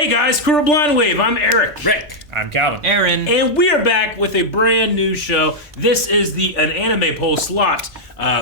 Hey guys, Crew of Blind Wave. I'm Eric. Rick. I'm Calvin. Aaron. And we are back with a brand new show. This is an anime poll slot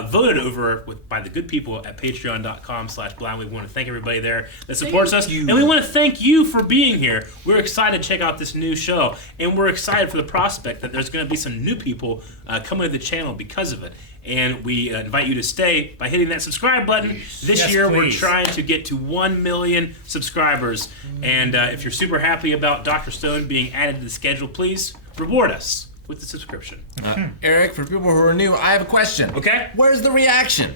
voted over by the good people at patreon.com/blindwave. We want to thank everybody there that supports us. And we want to thank you for being here. We're excited to check out this new show. And we're excited for the prospect that there's going to be some new people coming to the channel because of it. And we invite you to stay by hitting that subscribe button. This year, we're trying to get to 1 million subscribers. And if you're super happy about Dr. Stone being added to the schedule, please reward us with the subscription. Eric, for people who are new, I have a question. Okay? Where's the reaction?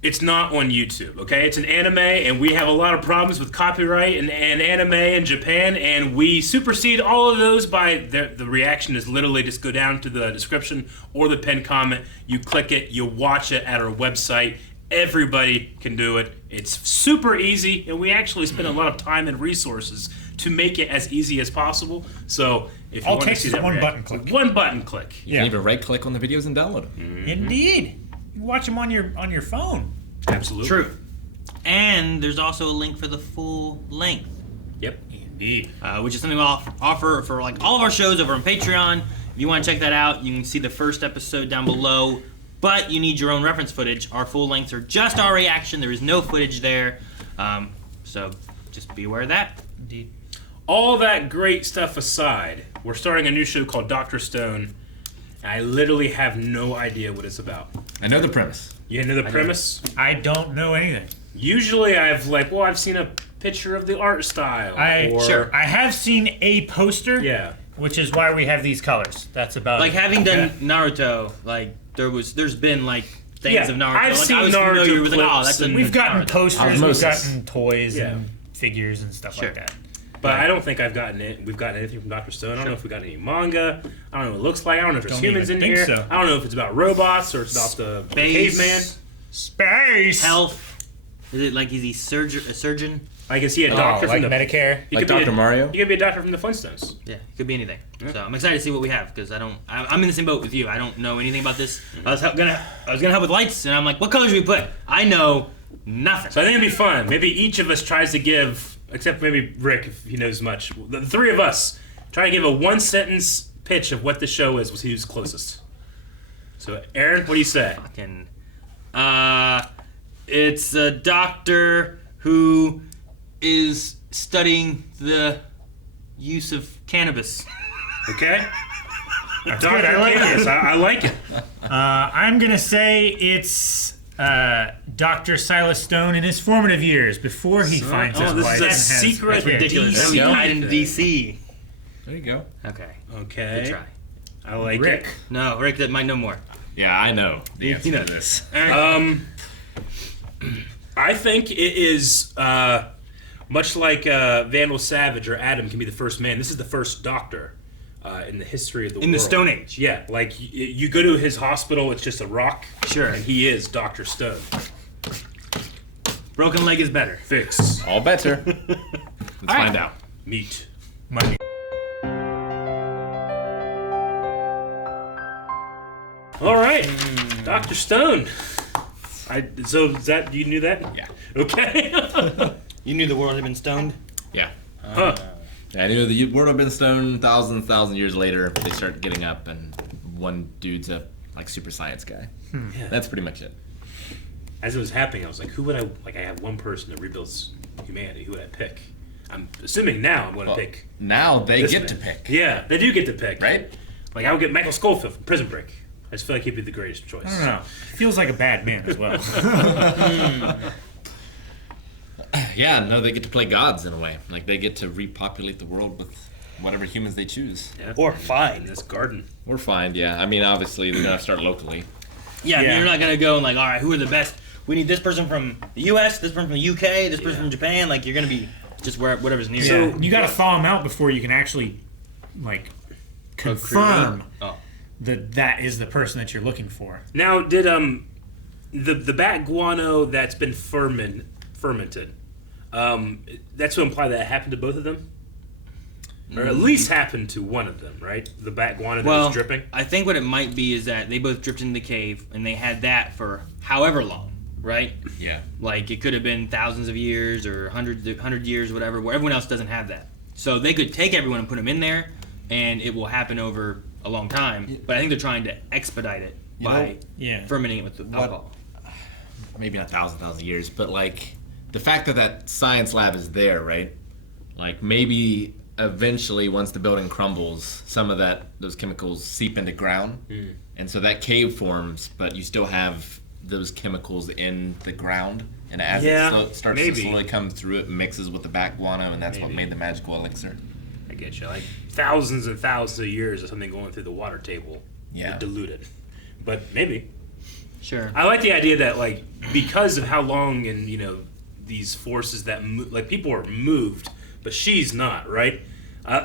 It's not on YouTube, okay? It's an anime, and we have a lot of problems with copyright and anime in Japan, and we supersede all of those by the reaction is literally just go down to the description or the pinned comment. You click it, you watch it at our website. Everybody can do it. It's super easy, and we actually spend a lot of time and resources to make it as easy as possible. So if you want to see that one button click. One button click. You can even right-click on the videos and download them. Mm-hmm. Indeed. You watch them on your phone. Absolutely. True. And there's also a link for the full length. Yep. Indeed. Which is something we'll offer for like all of our shows over on Patreon. If you want to check that out, you can see the first episode down below. But you need your own reference footage. Our full lengths are just our reaction. There is no footage there. So just be aware of that. Indeed. All that great stuff aside, we're starting a new show called Dr. Stone. And I literally have no idea what it's about. I know the premise. You know the premise? I don't know anything. Usually I've seen a picture of the art style. I have seen a poster. Yeah. Which is why we have these colors. That's about Like it. having done Naruto, like there's been like things of Naruto. I've like, seen I was Naruto familiar with like, oh, clips that's a and- We've gotten Naruto. posters, Osmosis. we've gotten toys Yeah. and figures and stuff like that. But I don't think we've gotten anything from Dr. Stone. I don't know if we got any manga. I don't know what it looks like. I don't know if there's Don't humans in even think here. so. I don't know if it's about robots or it's about the caveman. Space! Health. Is it like is he a surgeon? I can see a doctor like from the Medicare. He Like could be Dr. Mario? He could be a doctor from the Flintstones. Yeah, it could be anything. So I'm excited to see what we have because I'm in the same boat with you. I don't know anything about this. I was gonna help with lights, and I'm like, what colors do we put? I know nothing. So I think it'd be fun. Maybe each of us tries to give, except maybe Rick, if he knows much. The three of us try to give a one-sentence pitch of what the show is. We'll see who's closest. So, Aaron, what do you say? Fucking, it's a doctor who is studying the use of cannabis. Okay. That's good. I like Yes, it. I like it. I'm going to say it's Dr. Silas Stone in his formative years before he finds his this wife. is a and has secret Ridiculous. DC That would be tied thing. in DC. There you go. Okay. Okay. Good try. I like Rick. it. No, Rick that might know more. Yeah, I know the answer know to this. I think it is much like Vandal Savage or Adam can be the first man. This is the first doctor in the history of the world. In the Stone Age. Yeah, like you go to his hospital, it's just a rock. Sure. And he is Dr. Stone. Broken leg is better. Fix. All better. Let's find out. Meat. Money. All right, Dr. Stone. So is that you knew that? Yeah. Okay. You knew the world had been stoned? Yeah. Huh. Yeah, I knew the world had been stoned thousand years later. They start getting up, and one dude's a super science guy. Yeah. That's pretty much it. As it was happening, I was like, who would I I have one person that rebuilds humanity. Who would I pick? I'm assuming now I'm going to pick. Now they this get man. to pick, Yeah, they do get to pick. right? Like I would get Michael Scofield from Prison Break. I just feel like he'd be the greatest choice. I don't know. Feels like a bad man as well. Yeah, no, they get to play gods in a way. Like they get to repopulate the world with whatever humans they choose. Yeah. Or in fine. this garden. We're fine, yeah. I mean, obviously they're gonna start locally. Yeah, Yeah. you're not gonna go and like, all right, who are the best? We need this person from the U.S., this person from the UK, this person from Japan. Like, you're gonna be just whatever's near So you. you got to thaw them out before you can actually, confirm Oh. that is the person that you're looking for. Now, did the bat guano that's been fermented? That's to imply that it happened to both of them, or at least happened to one of them, right? The bat guano that was dripping. I think what it might be is that they both dripped in the cave and they had that for however long, right? Yeah. Like it could have been thousands of years or 100 years, whatever, where everyone else doesn't have that. So they could take everyone and put them in there, and it will happen over a long time. But I think they're trying to expedite it by fermenting it with the alcohol. Maybe not thousand years, but like the fact that that science lab is there, right? Like maybe eventually, once the building crumbles, some of those chemicals seep into ground, and so that cave forms. But you still have those chemicals in the ground, and as it starts to slowly come through, it mixes with the back guano, and that's what made the magical elixir. I get you. Like thousands and thousands of years of something going through the water table, would dilute it. But maybe. Sure. I like the idea that like because of how long and these forces that like people are moved, but she's not, right?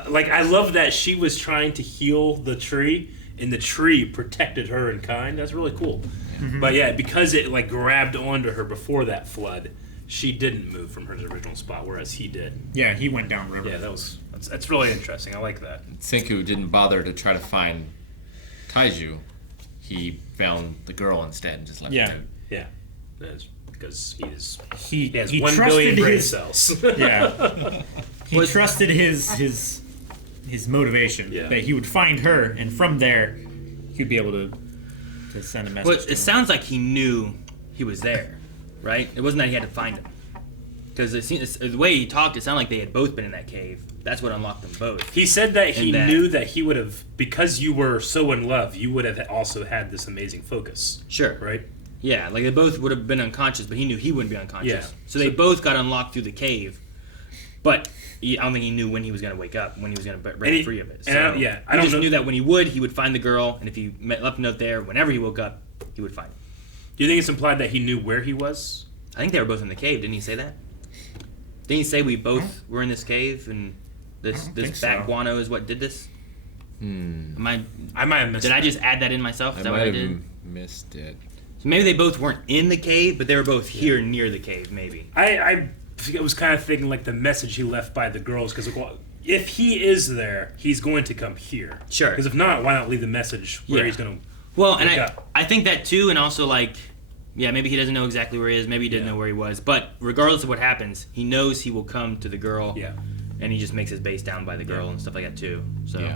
Like I love that she was trying to heal the tree, and the tree protected her in kind. That's really cool. Mm-hmm. But yeah, because it like grabbed onto her before that flood, she didn't move from her original spot, whereas he did. Yeah, he went downriver. Yeah, that's really interesting. I like that. Senku didn't bother to try to find Taiju. He found the girl instead and just left her. Yeah. That's because he has he 1 billion brain cells. Yeah. He trusted his motivation that he would find her, and from there he'd be able to send a message. Well, it sounds like he knew he was there, right? It wasn't that he had to find him. Because the way he talked, it sounded like they had both been in that cave. That's what unlocked them both. He said that he knew that he would have, because you were so in love, you would have also had this amazing focus. Sure. Right? Yeah, like they both would have been unconscious, but he knew he wouldn't be unconscious. Yeah. So they both got unlocked through the cave, but I don't think he knew when he was going to wake up, when he was going to break free of it. So I just knew that when he would find the girl, and if he left a note there, whenever he woke up, he would find it. Do you think it's implied that he knew where he was? I think they were both in the cave. Didn't he say that? Didn't he say we both were in this cave, and this back guano is what did this? I might have missed it. Did I just add that in myself? Is that what I did? Missed it. So maybe they both weren't in the cave, but they were both here near the cave, maybe. I was kind of thinking like the message he left by the girls, because if he is there, he's going to come here. Sure. Because if not, why not leave the message where he's going to I think that too, and also like, maybe he doesn't know exactly where he is, maybe he didn't know where he was, but regardless of what happens, he knows he will come to the girl, and he just makes his base down by the girl and stuff like that too. So,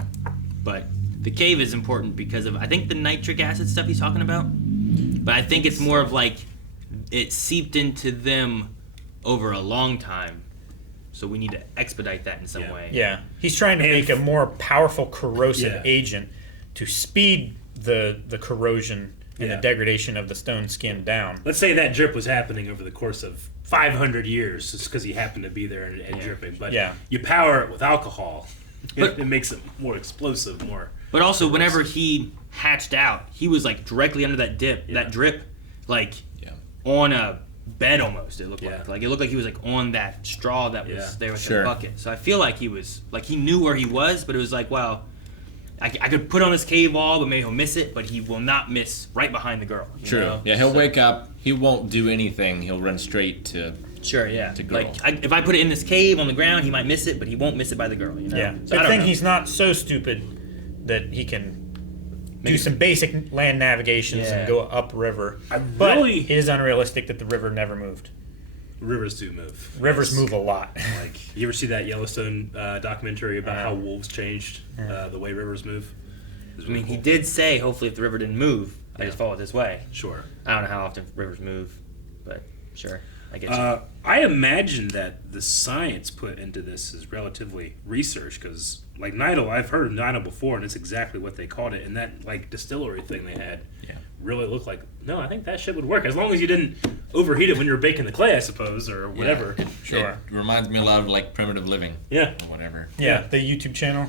but the cave is important because of, I think, the nitric acid stuff he's talking about, but I think it's more of like, it seeped into them over a long time, so we need to expedite that in some way. Yeah, he's trying to make a more powerful corrosive agent to speed the corrosion and the degradation of the stone skin down. Let's say that drip was happening over the course of 500 years, just because he happened to be there and dripping. But you power it with alcohol, it makes it more explosive, more. But also, whenever he hatched out, he was like directly under that drip, like on a bed almost. It looked like it looked like he was like on that straw that was there with the bucket. So I feel like he was like he knew where he was, but it was like, well, I could put on this cave wall, but maybe he'll miss it, but he will not miss right behind the girl. True. Know? Yeah, he'll wake up. He won't do anything. He'll run straight to. Sure. Yeah. To girl. Like if I put it in this cave on the ground, he might miss it, but he won't miss it by the girl. You know? Yeah. So Good thing he's not so stupid that he can do some basic land navigations and go upriver. But it is unrealistic that the river never moved. Rivers do move. Rivers move a lot. Like, you ever see that Yellowstone documentary about how wolves changed the way rivers move? I mean, he did say, hopefully if the river didn't move, I just follow it this way. Sure. I don't know how often rivers move, but sure. I get you. I imagine that the science put into this is relatively research, because like Nidal, I've heard of Nidal before, and it's exactly what they called it. And that like distillery thing they had really looked like, no, I think that shit would work, as long as you didn't overheat it when you were baking the clay, I suppose, or whatever. Sure. It reminds me a lot of like Primitive Living. Yeah. Or whatever. Yeah, the YouTube channel.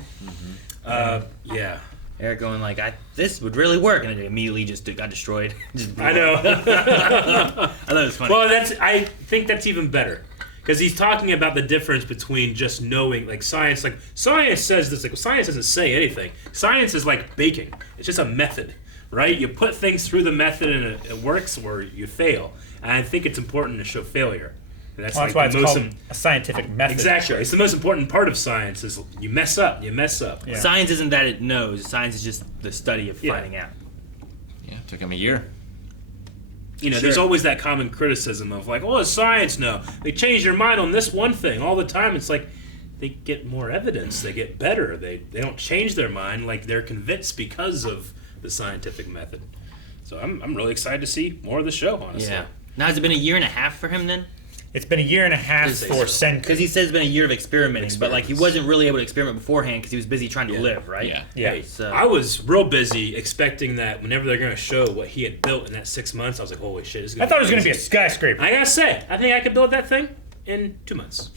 Yeah. Eric going like, this would really work, and then it immediately just got destroyed. I know. I thought it was funny. Well, I think that's even better, because he's talking about the difference between just knowing, like science. Like science says this, like science doesn't say anything. Science is like baking; it's just a method, right? You put things through the method and it works, or you fail. And I think it's important to show failure. That's why it's called a scientific method. Exactly. It's the most important part of science is you mess up. Yeah. Science isn't that it knows. Science is just the study of finding out. Yeah, it took him a year. there's always that common criticism of like, oh, science, no. They change their mind on this one thing all the time. It's like they get more evidence. They get better. They don't change their mind. Like they're convinced because of the scientific method. So I'm really excited to see more of the show, honestly. Yeah. Now, has it been a year and a half for him then? It's been a year and a half for Senku. Because he says it's been a year of experimenting, but like he wasn't really able to experiment beforehand because he was busy trying to live, right? Yeah. Hey, So I was real busy expecting that whenever they're going to show what he had built in that 6 months, I was like, holy shit. I thought it was going to be a skyscraper. I got to say, I think I could build that thing in 2 months.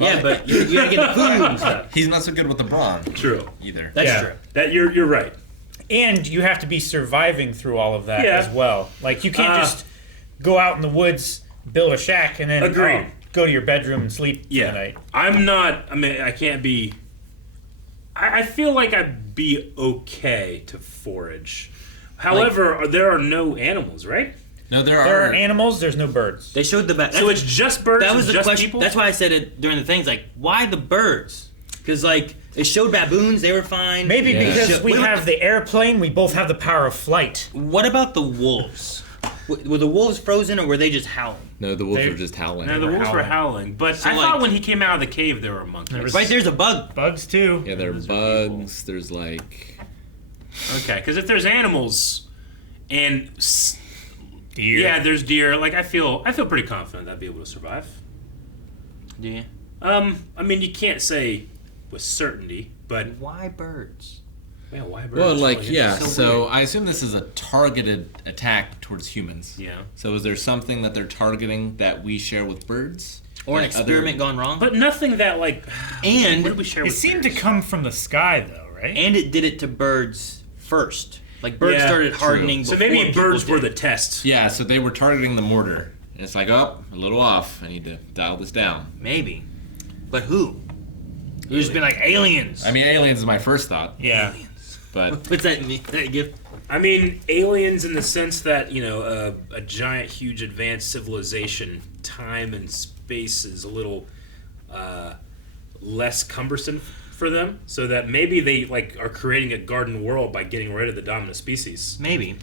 yeah, but you gotta get the food and stuff. He's not so good with the brawn. True. Either. That's true. That you're right. And you have to be surviving through all of that Yeah. as well. Like, you can't just go out in the woods, build a shack, and then Agreed. go to your bedroom and sleep for the night. I can't be... I feel like I'd be okay to forage. However, there are no animals, right? No, There are animals, there's no birds. They showed the So it's just birds That was and the just question. people? That's why I said it during the things. Like, why the birds? Because like it showed baboons, they were fine. Maybe because Shit, we what have the airplane, we both have the power of flight. What about the wolves? Were the wolves frozen or were they just howling? No, the wolves were just howling. No, the wolves were howling. But So, I like- thought when he came out of the cave, there were monkeys. Right there's a bug. Bugs, too. Yeah, there are Those are bugs. There's like... Okay, because if there's animals and... Deer. Yeah, there's deer. Like, I feel pretty confident I'd be able to survive. Do you? I mean, you can't say with certainty, but... Why birds? Yeah, why birds? Well, like, Really, yeah, it's so weird. I assume this is a targeted attack towards humans. Yeah. So is there something that they're targeting that we share with birds? Or an Like experiment gone wrong? But nothing that, like... And what did we share It with seemed to birds? come from the sky, though, right? and it did it to birds first. Like birds Yeah, started true. hardening. So before maybe people birds were did. the test. Yeah, so they were targeting the mortar. And it's like, oh, a little off. I need to dial this down. Maybe, but who? Who's been like aliens? I mean, aliens is my first thought. Yeah. aliens. But What's that mean? That gift? I mean, aliens in the sense that, a giant, huge, advanced civilization, time and space is a little less cumbersome for them, so that maybe they, like, are creating a garden world by getting rid of the dominant species. Maybe.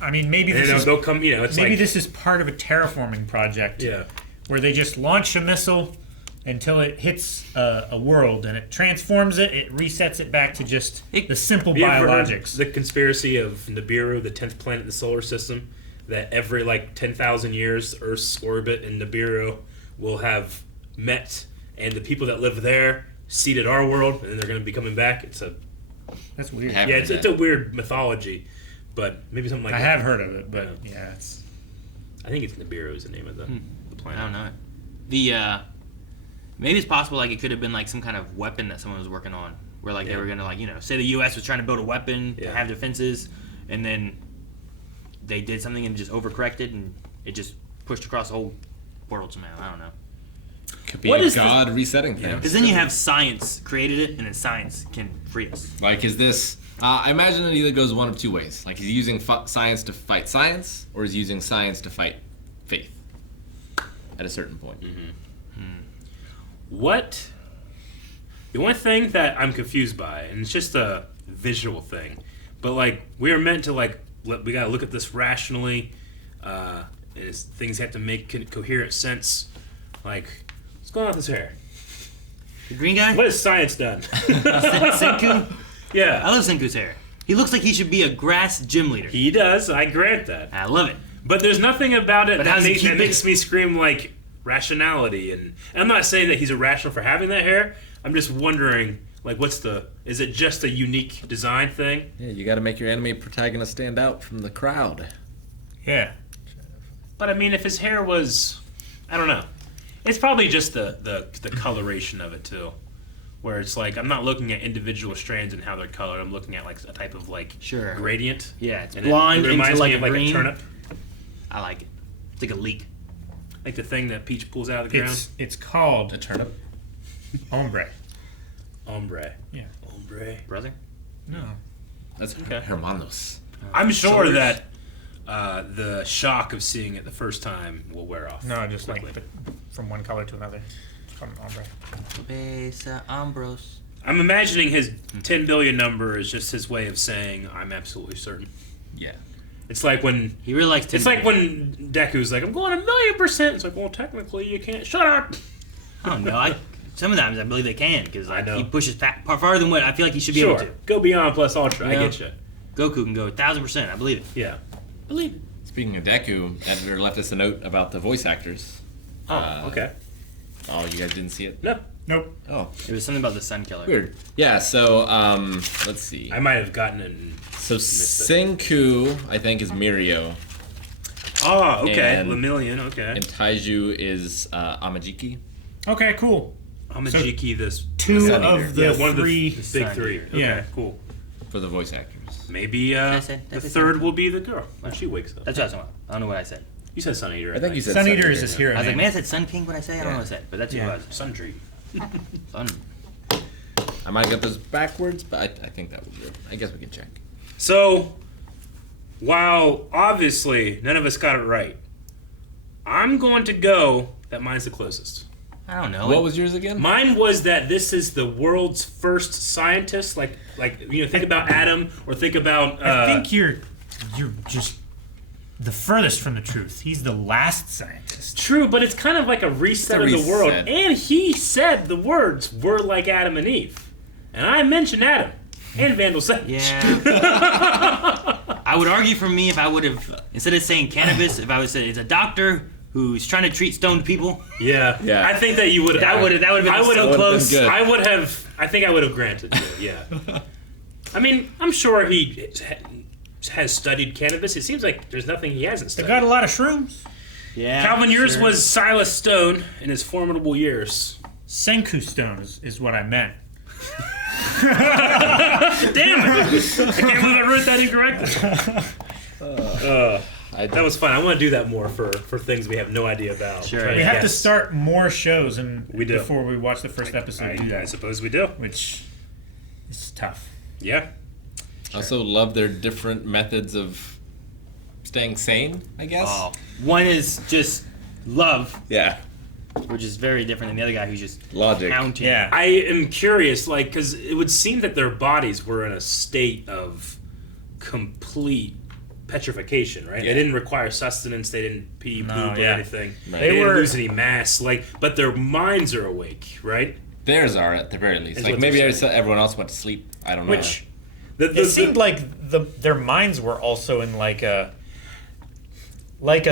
I mean, maybe And this then is they'll come, it's maybe like... this is part of a terraforming project. Yeah. Where they just launch a missile until it hits a world and it transforms it, it resets it back to just the simple Have you ever heard biologics. the conspiracy of Nibiru, the 10th planet in the solar system, that every, 10,000 years, Earth's orbit and Nibiru will have met, and the people that live there seeded our world, and then they're going to be coming back? That's weird. Have- It's a weird mythology, but maybe something like I that. have heard of it, but yeah, it's I think it's Nibiru is the name of the planet. I don't know. The maybe it's possible like it could have been like some kind of weapon that someone was working on, where like they were gonna say the U.S. was trying to build a weapon to have defenses, and then they did something and just overcorrected and it just pushed across the whole world somehow. I don't know. could be What a is god resetting things. Because then you have science created it, and then science can free us. Like, is this... I imagine it either goes one of two ways. Like, he's using science to fight science, or he's using science to fight faith. At a certain point. What? The one thing that I'm confused by, and it's just a visual thing, but we are meant to we gotta look at this rationally. Things have to make coherent sense. What's going on with his hair? The green guy? What has science done? Senku? I Yeah, love Senku's hair. He looks like he should be a grass gym leader. he does. I grant that. I love it. But there's nothing about it But how that, does he keep it? makes me scream rationality. And I'm not saying that he's irrational for having that hair. I'm just wondering, is it just a unique design thing? Yeah, you gotta make your anime protagonist stand out from the crowd. yeah. But I mean, if his hair was, I don't know. It's probably just the coloration of it too, where it's I'm not looking at individual strands and how they're colored. I'm looking at a type of Sure. gradient. Yeah, it's And blonde it into reminds like me a of green. a turnip, I like it. It's like a leek. like the thing that Peach pulls out of the ground. It's called A turnip? ombre. Ombre. Yeah. Ombre. Brother? No. That's Okay. Hermanos. I'm sure Shoulders. that the shock of seeing it the first time will wear off. No, just quickly. from one color to another. It's called an ombre. Besa Ambros. I'm imagining his 10 billion number is just his way of saying I'm absolutely certain. Yeah. It's like when He really likes. it's like when Deku's like, I'm going 1,000,000%. It's like, well, technically you can't. Shut up. I don't know. Sometimes I believe they can because I know. he pushes farther than what I feel like he should be able to. Go beyond plus ultra. You know? I get you. Goku can go 1,000%. I believe it. Yeah. Believe it. Speaking of Deku, editor left us a note about the voice actors. Oh, okay. Oh, you guys didn't see it? No, Nope. Oh, It was something about the Sun Killer. weird. Yeah. So let's see. I might have gotten it. So Senku, I think, is Mirio, Oh, okay. And- Lemillion. Okay. and Taiju is Amajiki. Okay, cool. Amajiki, this Two Sun of Eater. the yeah, one of the three. big Sun three. Eater. Okay, Yeah. cool. For the voice actors. Maybe I said- the that's third it. will be the girl when she wakes up. That's what I was talking about. I don't know what I said. You said Sun Eater. I think you said Sun Eater Sun is his hero I was like, name. man, I said Sun King. What I say? I don't know what I said, but that's who Yeah. it was. Sundry. Sun. I might get those backwards, but I think that will be it. I guess we can check. So, while obviously none of us got it right, I'm going to go that mine's the closest. I don't know. What was yours again? Mine was that this is the world's first scientist. Like think about Adam or think about. I think you're just the furthest from the truth. He's the last scientist. True, but it's kind of like a reset It's a of the world. reset. And he said the words were like Adam and Eve, and I mentioned Adam and Vandal Savage. Yeah. I would argue for me if I would have, instead of saying cannabis, if I would say it's a doctor who's trying to treat stoned people. Yeah. Yeah. I think that you would have. That would have been I would so have close. been good. I would have. I think I would have granted you. Yeah. I mean, I'm sure he has studied cannabis. It seems like there's nothing he hasn't They studied. got a lot of shrooms. Yeah. Calvin, yours sure. was Silas Stone in his formidable years. Senku stones is what I meant. Damn it! I can't believe I wrote that incorrectly. That was fun. I want to do that more for things we have no idea about. Sure. Try We have to guess. start more shows and We do. before we watch the first episode. do I that, suppose we do. which is tough. Yeah. Also love their different methods of staying sane, I guess. Oh, one is just love, Yeah. which is very different than the other guy who's just Logic. counting. Yeah. I am curious, like, because it would seem that their bodies were in a state of complete petrification, right? Yeah. They didn't require sustenance. They didn't pee, No, poop, or yeah. anything. Right. They They didn't were- lose any mass, like, but their minds are awake, right? Theirs are at the very least. Is Like what maybe they're saying. everyone else went to sleep. I don't know. Which It seemed like their minds were also in like a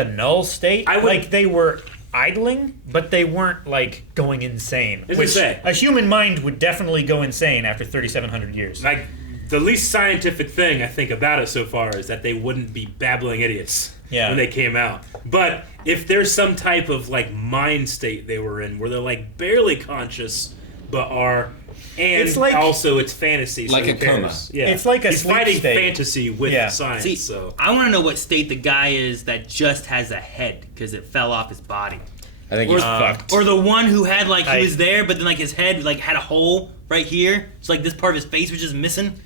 null state. I would- like they were idling, but they weren't like going insane. As I Which say. a human mind would definitely go insane after 3,700 years. like the least scientific thing I think about it so far is that they wouldn't be babbling idiots Yeah. when they came out. But if there's some type of like mind state they were in where they're like barely conscious but are, and It's like- also it's fantasy, so Like who a coma. cares? Yeah, It's like a he's sleep fighting state. fantasy with Yeah. science. See, So I want to know what state the guy is that just has a head because it fell off his body. I think Or, he's fucked. or the one who had like I- he was there, but then like his head like had a hole right here, so like this part of his face was just missing.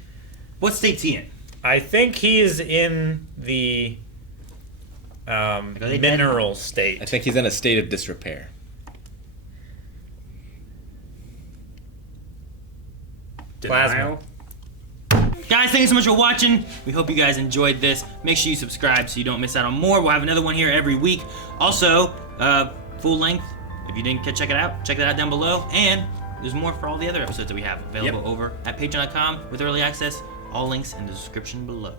What state's he in? I think he is in the are they dead? mineral I state. think he's in a state of disrepair. Plasma. denial. Guys, thank you so much for watching. We hope you guys enjoyed this. Make sure you subscribe so you don't miss out on more. We'll have another one here every week. Also, full length. If you didn't check it out, check that out down below. And there's more for all the other episodes that we have available over at patreon.com with early access. All links in the description below.